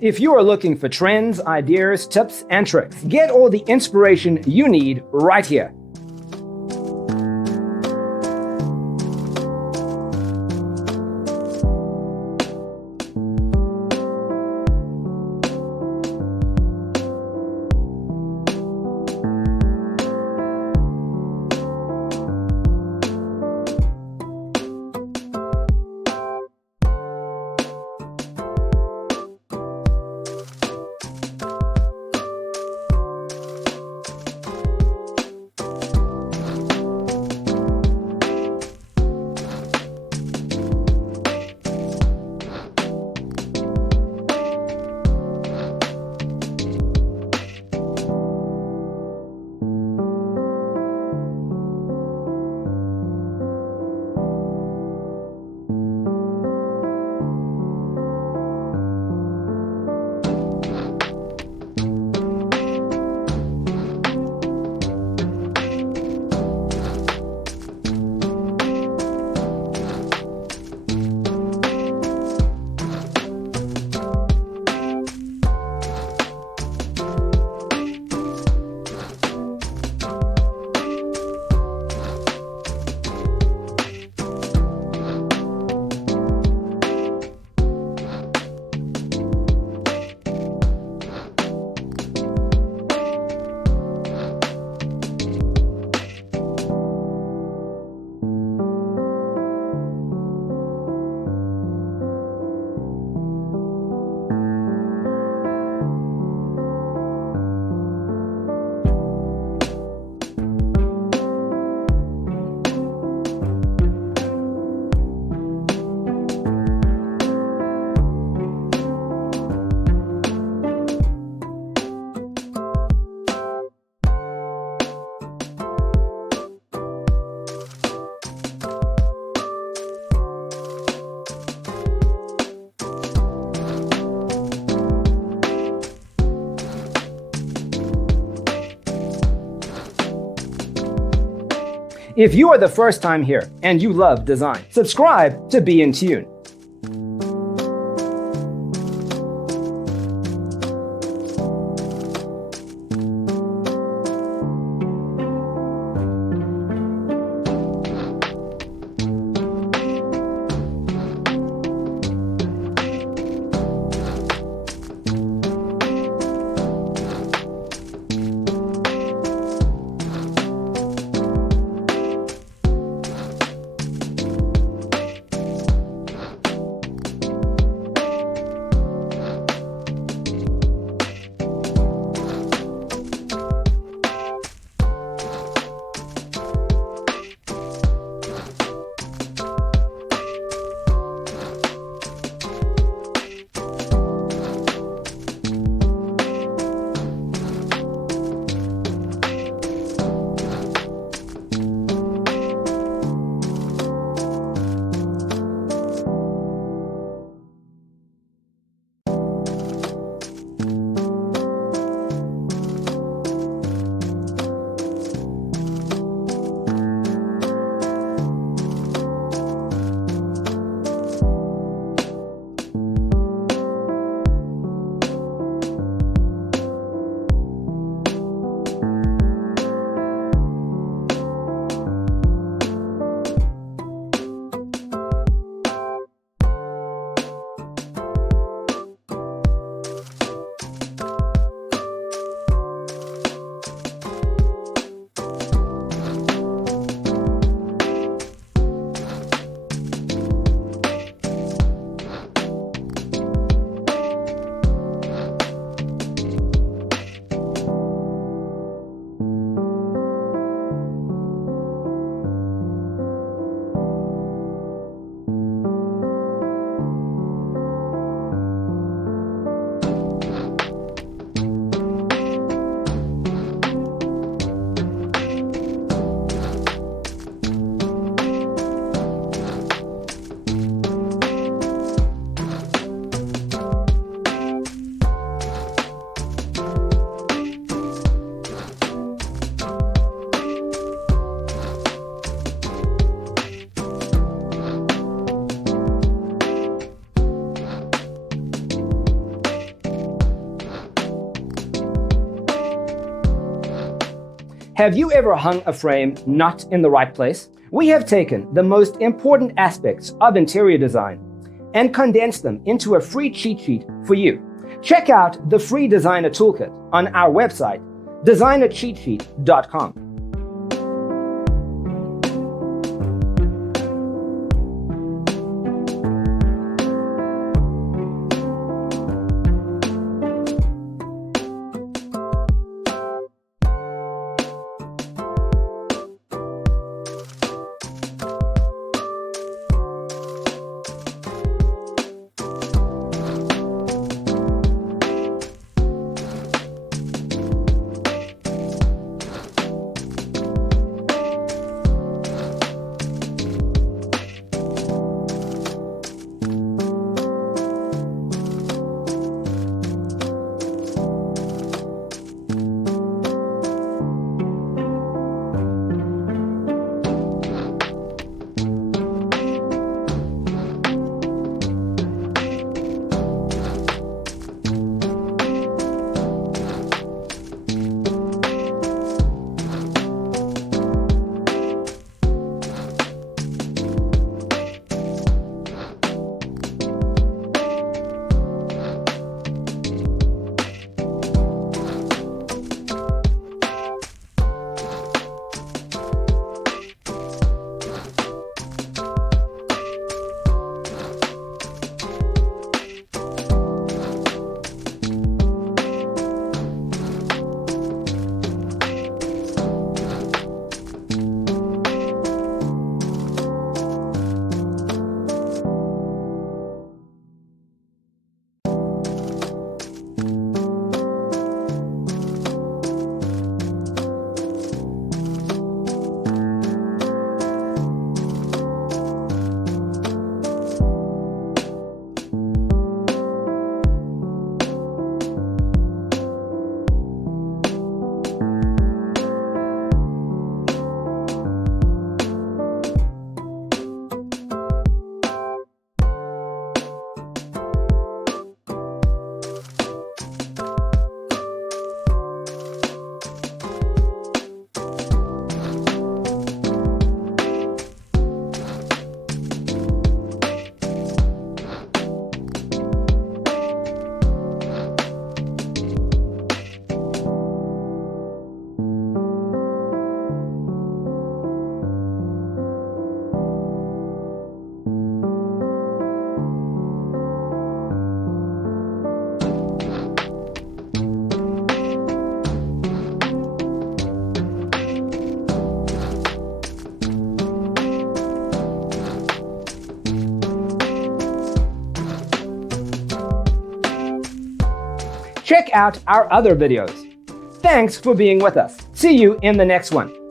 If you are looking for trends, ideas, tips, and tricks, get all the inspiration you need right here. If you are the first time here and you love design, subscribe to Be in Tune. Have you ever hung a frame not in the right place? We have taken the most important aspects of interior design and condensed them into a free cheat sheet for you. Check out the free designer toolkit on our website, designercheatsheet.com. Check out our other videos. Thanks for being with us. See you in the next one.